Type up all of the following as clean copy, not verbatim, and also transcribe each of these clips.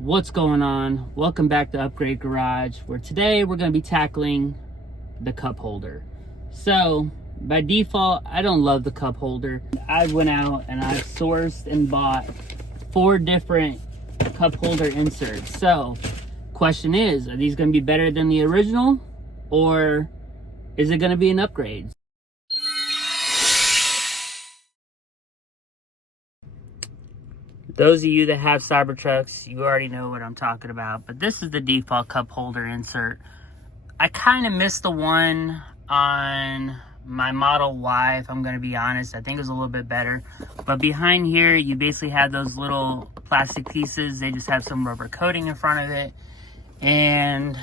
What's going on? Welcome back to Upgrade Garage, where today we're going to be tackling the cup holder. So by default, I don't love the cup holder. I went out and I sourced and bought 4 different cup holder inserts. So question is, are these going to be better than the original, or is it going to be an upgrade? Those of you that have Cybertrucks, you already know what I'm talking about, but this is the default cup holder insert. I kind of missed the one on my Model Y, if I'm going to be honest. I think it was a little bit better. But behind here, you basically have those little plastic pieces. They just have some rubber coating in front of it. And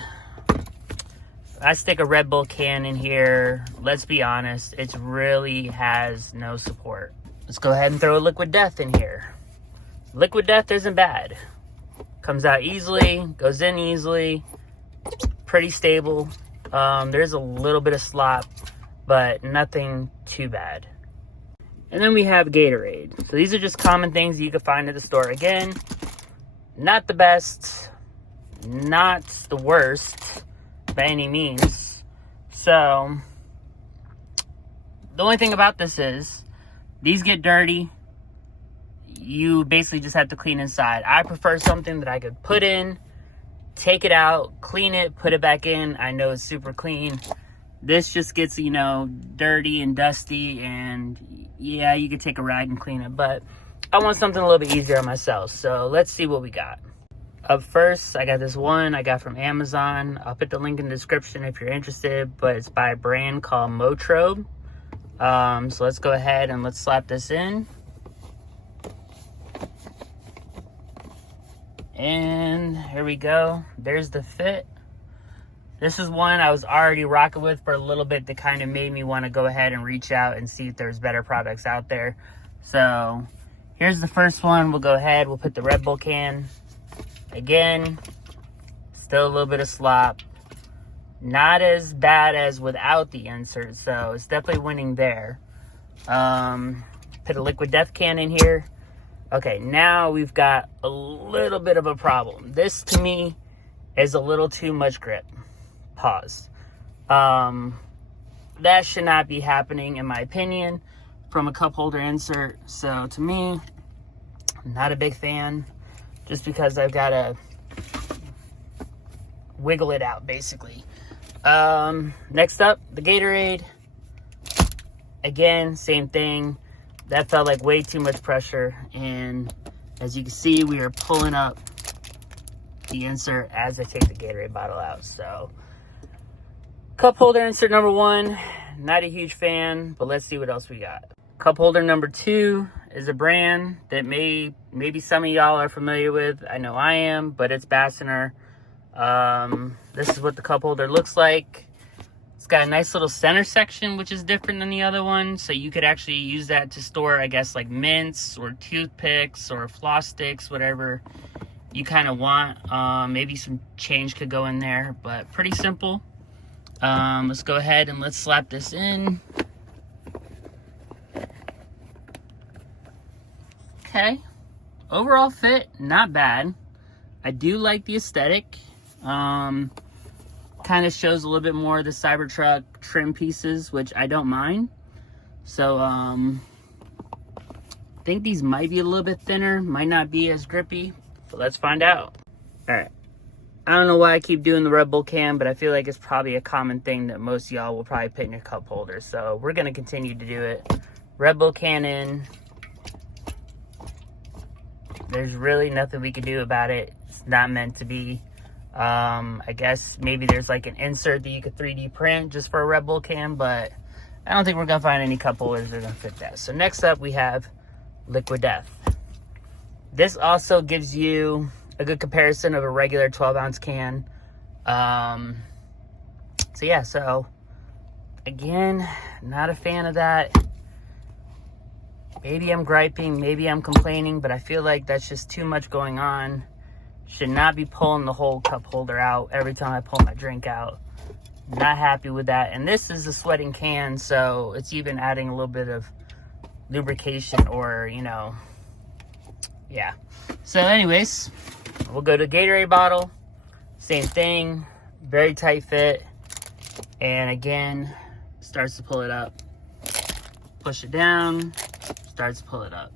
I stick a Red Bull can in here. Let's be honest, it really has no support. Let's go ahead and throw a Liquid Death in here. Liquid Death isn't bad. Comes out easily, goes in easily, pretty stable. There's a little bit of slop, but nothing too bad. And then we have Gatorade. So these are just common things you can find at the store. Again, not the best, not the worst by any means. So the only thing about this is these get dirty. You basically just have to clean inside. I prefer something that I could put in, take it out, clean it, put it back in. I know it's super clean. This just gets, you know, dirty and dusty, and yeah, you could take a rag and clean it, but I want something a little bit easier on myself. So let's see what we got. Up first, I got this one I got from Amazon. I'll put the link in the description if you're interested, but it's by a brand called Motrobe. So let's go ahead and let's slap this in. And here we go. There's the fit. This is one I was already rocking with for a little bit that kind of made me want to go ahead and reach out and see if there's better products out there. So here's the first one. We'll go ahead. We'll put the Red Bull can. Again, still a little bit of slop. Not as bad as without the insert, so it's definitely winning there. Put a Liquid Death can in here. Okay, now we've got a little bit of a problem. This, to me, is a little too much grip. Pause. That should not be happening, in my opinion, from a cup holder insert. So, to me, I'm not a big fan, just because I've got to wiggle it out, basically. Next up, the Gatorade. Again, same thing. That felt like way too much pressure, and as you can see, we are pulling up the insert as I take the Gatorade bottle out. So cup holder insert number 1, not a huge fan, but let's see what else we got. Cup holder number 2 is a brand that maybe some of y'all are familiar with. I know I am, but it's Bassiner. This is what the cup holder looks like. It's got a nice little center section, which is different than the other one. So you could actually use that to store, I guess, like mints or toothpicks or floss sticks, whatever you kind of want. Maybe some change could go in there, but pretty simple. Let's go ahead and let's slap this in. Okay. Overall fit, not bad. I do like the aesthetic. Kind of shows a little bit more of the Cybertruck trim pieces, which I don't mind. So I think these might be a little bit thinner, might not be as grippy, but let's find out. All right, I don't know why I keep doing the Red Bull can, but I feel like it's probably a common thing that most of y'all will probably put in your cup holder, so we're going to continue to do it. Red Bull can in. There's really nothing we can do about it. It's not meant to be. I guess maybe there's like an insert that you could 3D print just for a Red Bull can, but I don't think we're going to find any cup holders that are going to fit that. So next up, we have Liquid Death. This also gives you a good comparison of a regular 12-ounce can. So yeah, so again, not a fan of that. Maybe I'm griping, maybe I'm complaining, but I feel like that's just too much going on. Should not be pulling the whole cup holder out every time I pull my drink out. Not happy with that. And this is a sweating can, so it's even adding a little bit of lubrication or, you know, yeah. So anyways, we'll go to Gatorade bottle. Same thing, very tight fit. And again, starts to pull it up. Push it down, starts to pull it up.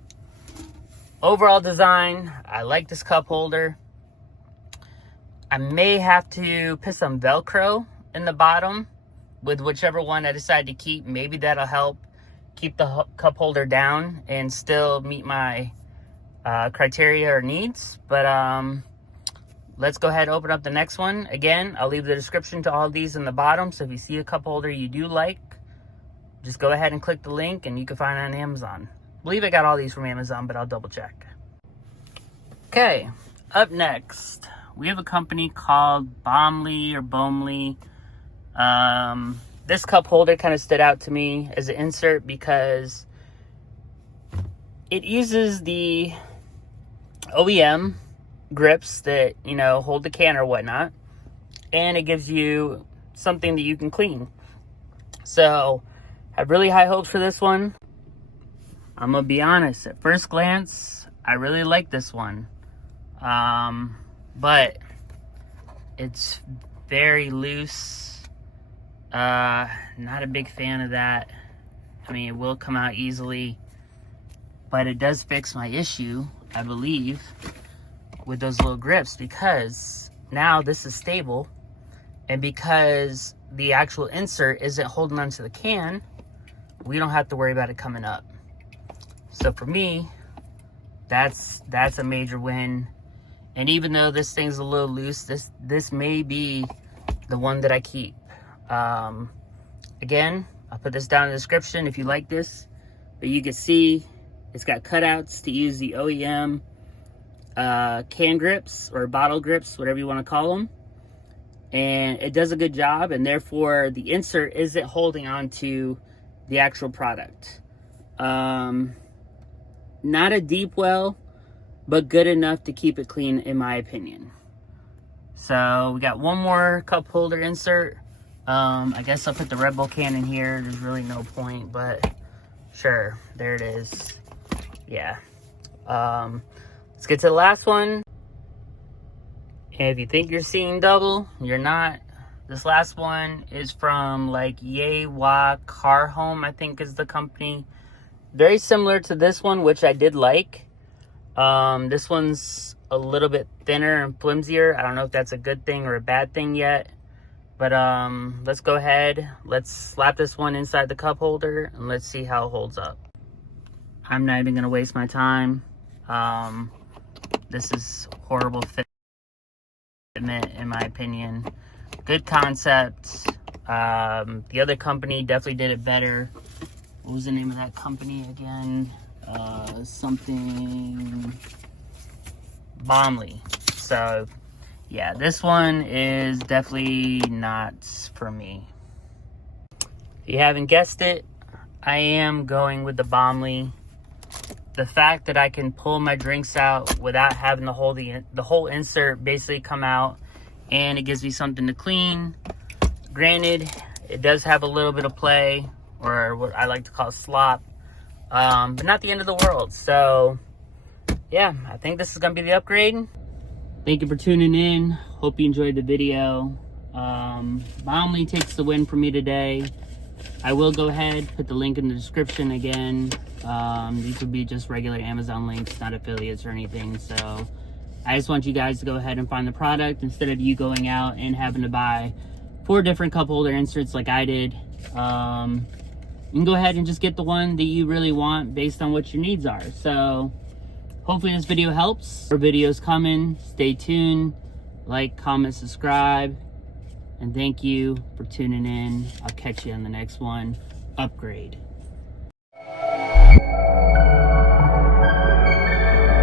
Overall design, I like this cup holder. I may have to put some Velcro in the bottom with whichever one I decide to keep. Maybe that'll help keep the cup holder down and still meet my criteria or needs. But let's go ahead and open up the next one. Again, I'll leave the description to all of these in the bottom. So if you see a cup holder you do like, just go ahead and click the link and you can find it on Amazon. I believe I got all these from Amazon, but I'll double check. Okay, up next, we have a company called Bomley or Bomley. This cup holder kind of stood out to me as an insert because it uses the OEM grips that, you know, hold the can or whatnot, and it gives you something that you can clean. So I have really high hopes for this one. I'm gonna be honest, at first glance I really like this one, but it's very loose. Not a big fan of that. I mean, it will come out easily, but it does fix my issue, I believe, with those little grips, because now this is stable, and because the actual insert isn't holding onto the can, we don't have to worry about it coming up. So for me, that's a major win. And even though this thing's a little loose, this may be the one that I keep. Again, I'll put this down in the description if you like this. But you can see it's got cutouts to use the OEM can grips or bottle grips, whatever you want to call them. And it does a good job, and therefore the insert isn't holding on to the actual product. Not a deep well, but good enough to keep it clean in my opinion. So we got one more cup holder insert. I guess I'll put the Red Bull can in here. There's really no point, but sure, there it is. Yeah. Let's get to the last one. And if you think you're seeing double, you're not. This last one is from like Yewa Car Home, I think is the company. Very similar to this one, which I did like. This one's a little bit thinner and flimsier. I don't know if that's a good thing or a bad thing yet. But let's go ahead. Let's slap this one inside the cup holder and let's see how it holds up. I'm not even going to waste my time. This is horrible fitment in my opinion. Good concept. The other company definitely did it better. What was the name of that company again? Something Bomley. So yeah, this one is definitely not for me. If you haven't guessed it, I am going with the Bomley. The fact that I can pull my drinks out without having to hold the whole insert basically come out, and it gives me something to clean. Granted, it does have a little bit of play, or what I like to call slop, but not the end of the world. So yeah, I think this is gonna be the upgrade. Thank you for tuning in. Hope you enjoyed the video. Bomley takes the win for me today. I will go ahead, put the link in the description again. These would be just regular Amazon links, not affiliates or anything. So I just want you guys to go ahead and find the product instead of you going out and having to buy 4 different cup holder inserts like I did. You can go ahead and just get the one that you really want based on what your needs are. So hopefully this video helps. More videos coming. Stay tuned. Like, comment, subscribe. And thank you for tuning in. I'll catch you on the next one. Upgrade.